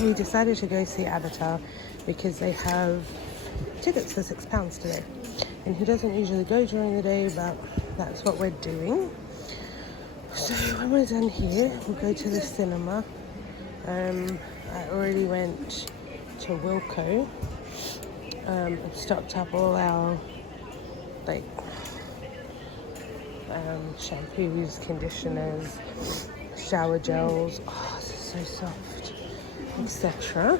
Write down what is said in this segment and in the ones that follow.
we decided to go see Avatar because they have tickets for £6 today. And he doesn't usually go during the day, but that's what we're doing. So when we're done here, we'll go to the cinema. I already went to Wilco. I've stocked up all our shampoos, conditioners, shower gels. Oh, this is so soft, etc.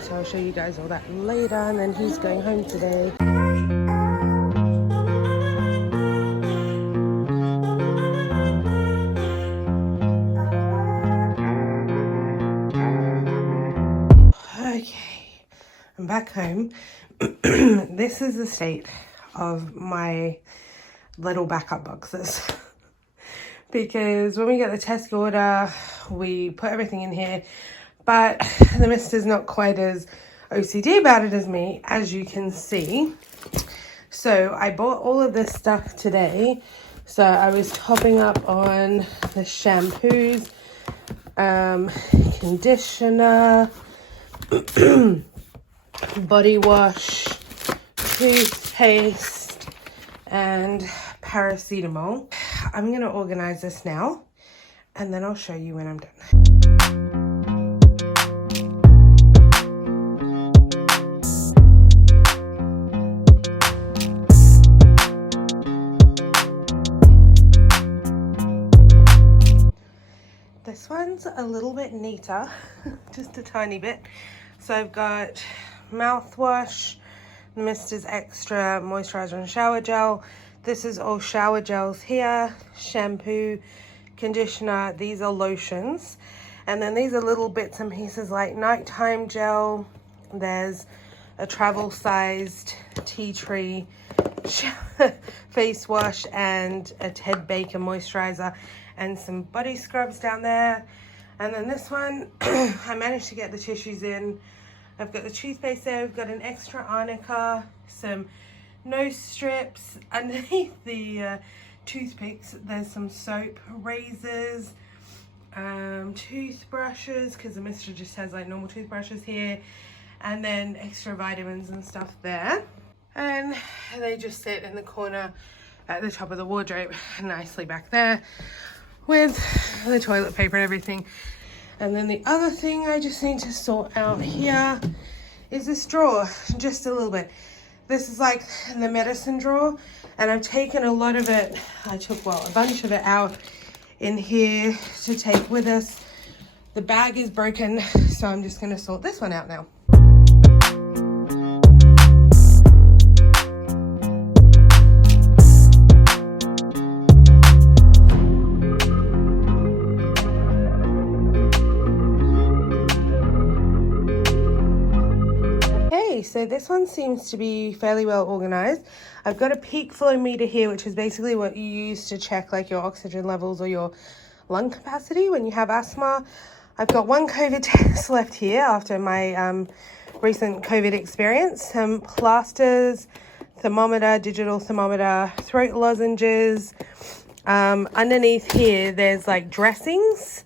So I'll show you guys all that later, and then he's going home today. Okay, I'm back home. This is the state of my little backup boxes. Because when we get the Tesco order, we put everything in here, but the mister's not quite as OCD about it as me, as you can see. So I bought all of this stuff today. So I was topping up on the shampoos, conditioner, body wash, toothpaste, and paracetamol. I'm going to organize this now, and then I'll show you when I'm done. This one's a little bit neater, just a tiny bit. So I've got mouthwash, Mister's Extra Moisturizer and Shower Gel. This is all shower gels here, shampoo, conditioner. These are lotions. And then these are little bits and pieces like nighttime gel. There's a travel-sized tea tree face wash and a Ted Baker moisturizer and some body scrubs down there. And then this one, I managed to get the tissues in. I've got the toothpaste there. We've got an extra arnica, some nose strips. Underneath the toothpicks, there's some soap, razors, toothbrushes, because the mister just has like normal toothbrushes here, and then extra vitamins and stuff there. And they just sit in the corner at the top of the wardrobe, nicely back there, with the toilet paper and everything. And then the other thing I just need to sort out here is this drawer, just a little bit. This is like the medicine drawer, and I've taken a lot of it. I took, well, a bunch of it out in here to take with us. The bag is broken, so I'm just going to sort this one out now. So this one seems to be fairly well organized. I've got a peak flow meter here, which is basically what you use to check like your oxygen levels or your lung capacity when you have asthma. I've got one COVID test left here after my recent COVID experience. Some plasters, thermometer, digital thermometer, throat lozenges. Underneath here, there's like dressings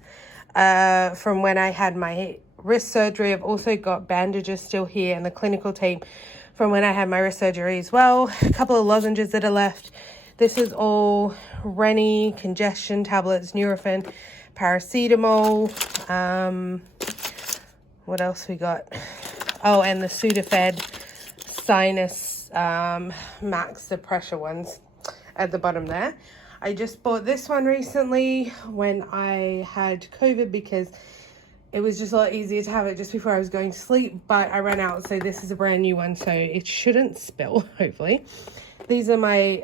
from when I had my wrist surgery. I've also got bandages still here and the clinical tape from when I had my wrist surgery as well. A couple of lozenges that are left. This is all Rennie, congestion tablets, Nurofen, paracetamol. What else we got? Oh, and the Sudafed sinus max, the pressure ones at the bottom there. I just bought this one recently when I had COVID because it was just a lot easier to have it just before I was going to sleep, but I ran out, so this is a brand new one, so it shouldn't spill, hopefully. These are my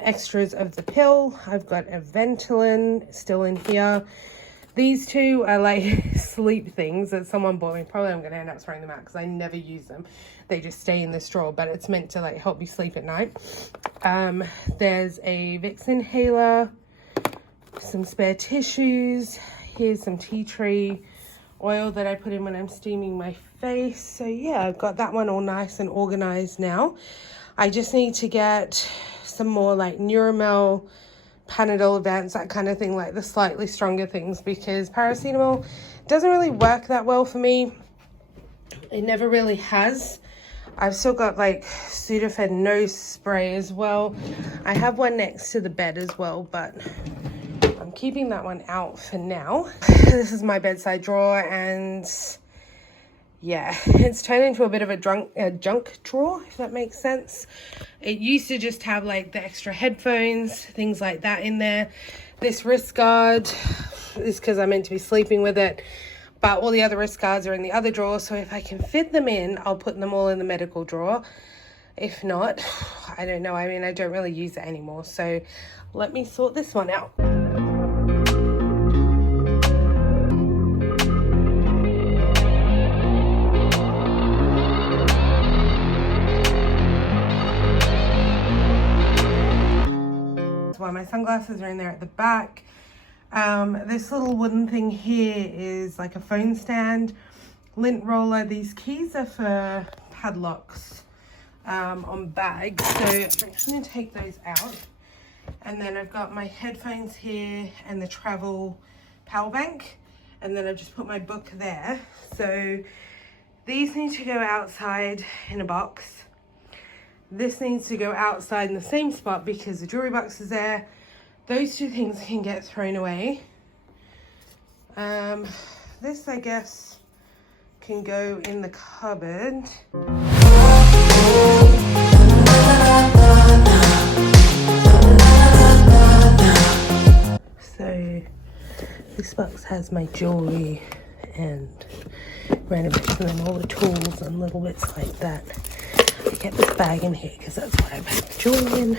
extras of the pill. I've got a Ventolin still in here. These two are like sleep things that someone bought me. Probably I'm going to end up throwing them out because I never use them. They just stay in this drawer, but it's meant to like help me sleep at night. There's a Vicks inhaler, some spare tissues. Here's some tea tree oil that I put in when I'm steaming my face. So yeah, I've got that one all nice and organized now. I just need to get some more like Neuromel Panadol Advance, that kind of thing, like the slightly stronger things, because paracetamol doesn't really work that well for me. It never really has. I've still got like Sudafed nose spray as well. I have one next to the bed as well, but I'm keeping that one out for now. This is my bedside drawer, and yeah, it's turned into a bit of a junk drawer, if that makes sense. It used to just have like the extra headphones, things like that in there. This wrist guard is because I'm meant to be sleeping with it, but all the other wrist guards are in the other drawer. So if I can fit them in, I'll put them all in the medical drawer. If not, I don't know. I mean, I don't really use it anymore. So let me sort this one out. My sunglasses are in there at the back. This little wooden thing here is like a phone stand, lint roller. These keys are for padlocks on bags, so I'm just going to take those out. And then I've got my headphones here and the travel power bank, and then I've just put my book there. So these need to go outside in a box. This needs to go outside in the same spot because the jewelry box is there. Those two things can get thrown away. This, I guess, can go in the cupboard. So this box has my jewelry and random bits, and then all the tools and little bits like that. Get this bag in here because that's what I put the jewelry in,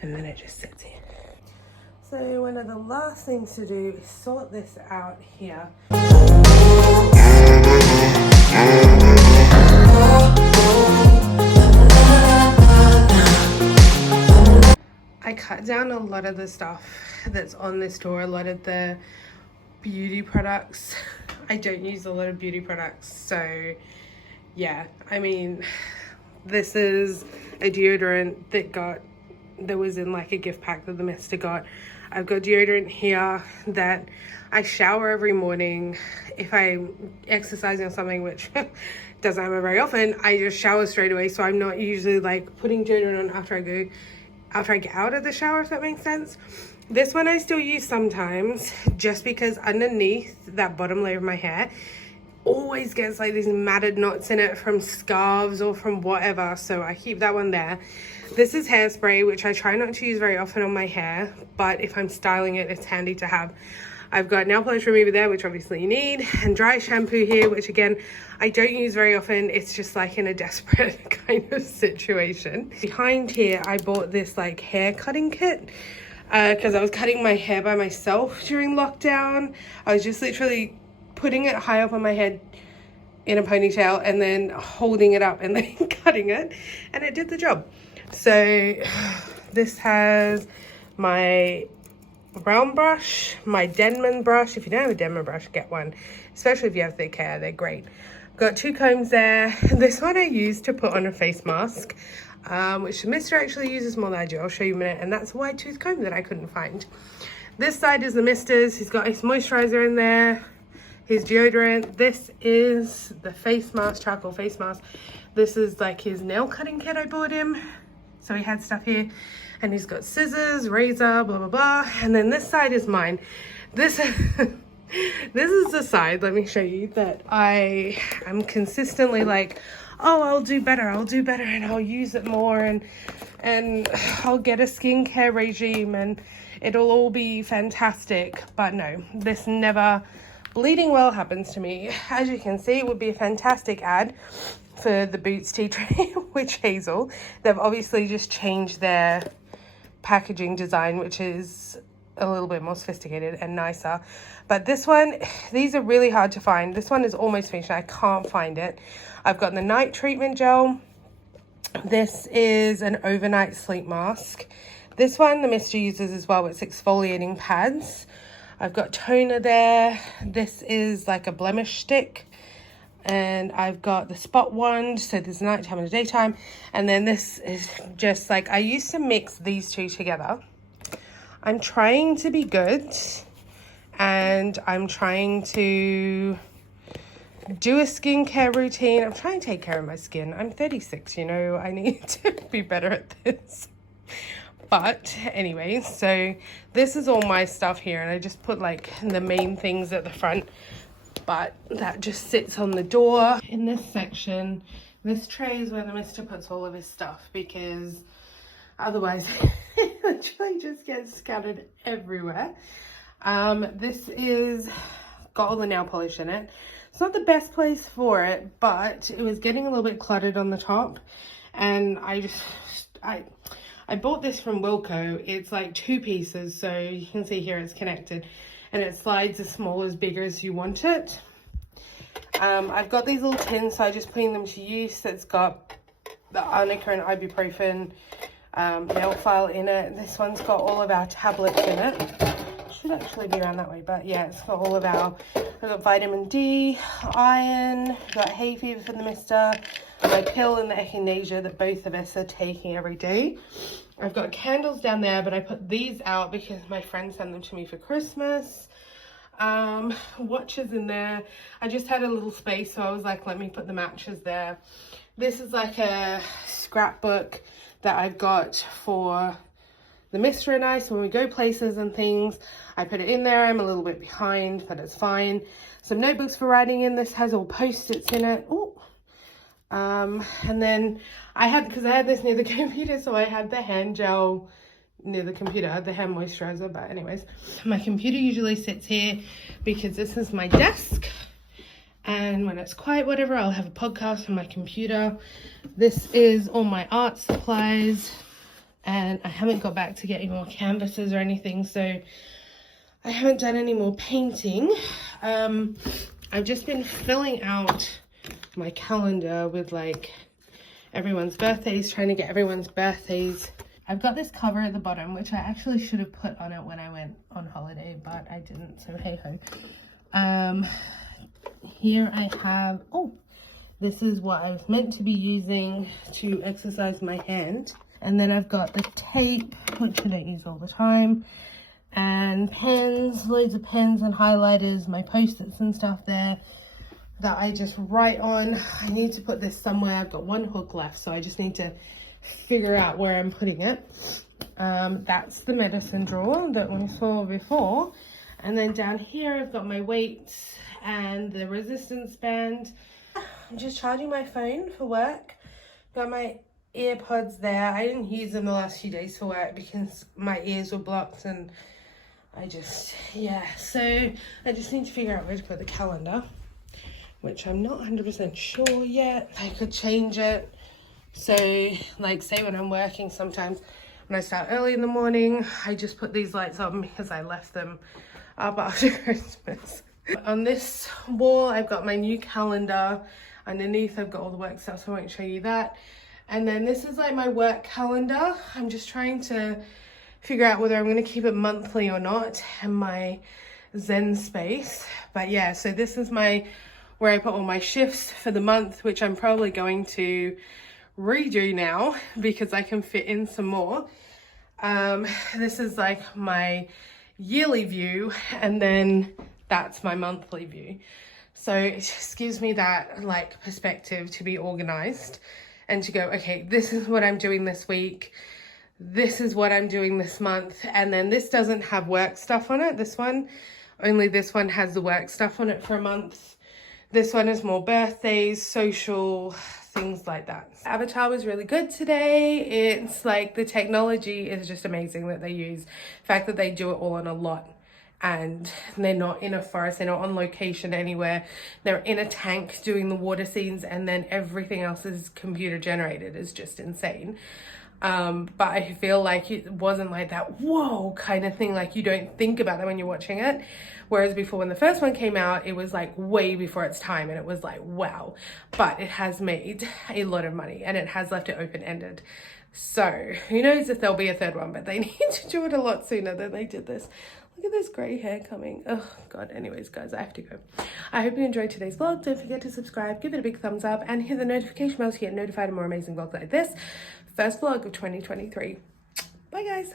and then it just sits here. So one of the last things to do is sort this out here. I cut down a lot of the stuff that's on this door, a lot of the beauty products. I don't use a lot of beauty products, so yeah, I mean, this is a deodorant that was in like a gift pack that the mister got. I've got deodorant here that I shower every morning. If I'm exercising or something, which doesn't happen very often, I just shower straight away. So I'm not usually like putting deodorant on after I get out of the shower, if that makes sense. This one I still use sometimes, just because underneath that bottom layer of my hair always gets like these matted knots in it from scarves or from whatever, so I keep that one there. This is hairspray, which I try not to use very often on my hair, but if I'm styling it, it's handy to have. I've got nail polish remover there, which obviously you need, and dry shampoo here, which again I don't use very often. It's just like in a desperate kind of situation. Behind here I bought this like hair cutting kit because I was cutting my hair by myself during lockdown. I was just literally putting it high up on my head in a ponytail and then holding it up and then cutting it, and it did the job. So this has my round brush, my Denman brush. If you don't have a Denman brush, get one, especially if you have thick hair, they're great. Got two combs there. This one I use to put on a face mask, which the mister actually uses more than I do. I'll show you in a minute. And that's a white tooth comb that I couldn't find. This side is the mister's. He's got his moisturizer in there, his deodorant. This is the face mask, charcoal face mask. This is like his nail cutting kit I bought him. So he had stuff here, and he's got scissors, razor, blah, blah, blah. And then this side is mine. This is the side, let me show you, that I am consistently like, oh, I'll do better, and I'll use it more, and I'll get a skincare regime, and it'll all be fantastic. But no, this never bleeding well happens to me. As you can see, it would be a fantastic ad for the Boots tea tray, Witch Hazel. They've obviously just changed their packaging design, which is a little bit more sophisticated and nicer. But this one, these are really hard to find. This one is almost finished. I can't find it. I've got the night treatment gel. This is an overnight sleep mask. This one the mister uses as well. It's exfoliating pads. I've got toner there. This is like a blemish stick. And I've got the spot wand, so there's nighttime and daytime. And then this is just like, I used to mix these two together I'm trying to be good, and I'm trying to do a skincare routine. I'm trying to take care of my skin. I'm 36, you know, I need to be better at this. But anyway, so this is all my stuff here, and I just put like the main things at the front, but that just sits on the door. In this section, this tray is where the mister puts all of his stuff, because otherwise it literally just gets scattered everywhere. This is got all the nail polish in it. It's not the best place for it, but it was getting a little bit cluttered on the top, and I bought this from Wilko. It's like 2 pieces, so you can see here it's connected, and it slides as small as big as you want it. I've got these little tins, so I'm just putting them to use. It's got the arnica and ibuprofen nail file in it. This one's got all of our tablets in it. Should actually be around that way, but yeah, it's got all of our, I've got vitamin D, iron, I've got hay fever for the mister, my pill and the echinacea that both of us are taking every day. I've got candles down there, but I put these out because my friend sent them to me for Christmas. Watches in there. I just had a little space, so I was like, let me put the matches there. This is like a scrapbook that I've got for the mister and I, so when we go places and things, I put it in there. I'm a little bit behind, but it's fine. Some notebooks for writing in. This has all post-its in it. Ooh. And then because I had this near the computer, so I had the hand gel near the computer, the hand moisturizer. But anyways, my computer usually sits here because this is my desk, and when it's quiet, whatever, I'll have a podcast on my computer. This is all my art supplies, and I haven't got back to getting more canvases or anything, so I haven't done any more painting. I've just been filling out my calendar with like everyone's birthdays, trying to get everyone's birthdays. I've got this cover at the bottom, which I actually should have put on it when I went on holiday, but I didn't, so hey ho. Here I have, this is what I was meant to be using to exercise my hand. And then I've got the tape, which I don't use all the time, and pens, loads of pens and highlighters, my post-its and stuff there that I just write on. I need to put this somewhere. I've got one hook left, so I just need to figure out where I'm putting it. That's the medicine drawer that we saw before. And then down here I've got my weights and the resistance band. I'm just charging my phone for work. Got my earpods there. I didn't use them the last few days for work because my ears were blocked, and so I just need to figure out where to put the calendar, which I'm not 100% sure yet. I could change it. So like say when I'm working, sometimes when I start early in the morning, I just put these lights on because I left them up after Christmas. On this wall, I've got my new calendar. Underneath, I've got all the work stuff, so I won't show you that. And then this is like my work calendar. I'm just trying to figure out whether I'm going to keep it monthly or not, and my Zen space. But yeah, so this is where I put all my shifts for the month, which I'm probably going to redo now because I can fit in some more. This is like my yearly view, and then that's my monthly view. So it just gives me that like perspective to be organized and to go, okay, this is what I'm doing this week, this is what I'm doing this month. And then this doesn't have work stuff on it. This one has the work stuff on it for a month. This one is more birthdays, social, things like that. Avatar was really good today. It's like the technology is just amazing that they use. The fact that they do it all on a lot, and they're not in a forest, they're not on location anywhere, they're in a tank doing the water scenes, and then everything else is computer generated is just insane. But I feel like it wasn't like that whoa kind of thing, like you don't think about that when you're watching it, whereas before when the first one came out, it was like way before its time, and it was like wow. But it has made a lot of money, and it has left it open-ended, so who knows if there'll be a third one, but they need to do it a lot sooner than they did this. Look at this grey hair coming. Oh god. Anyways guys, I have to go. I hope you enjoyed today's vlog. Don't forget to subscribe, give it a big thumbs up, and hit the notification bell to get notified of more amazing vlogs like this. First vlog of 2023. Bye guys.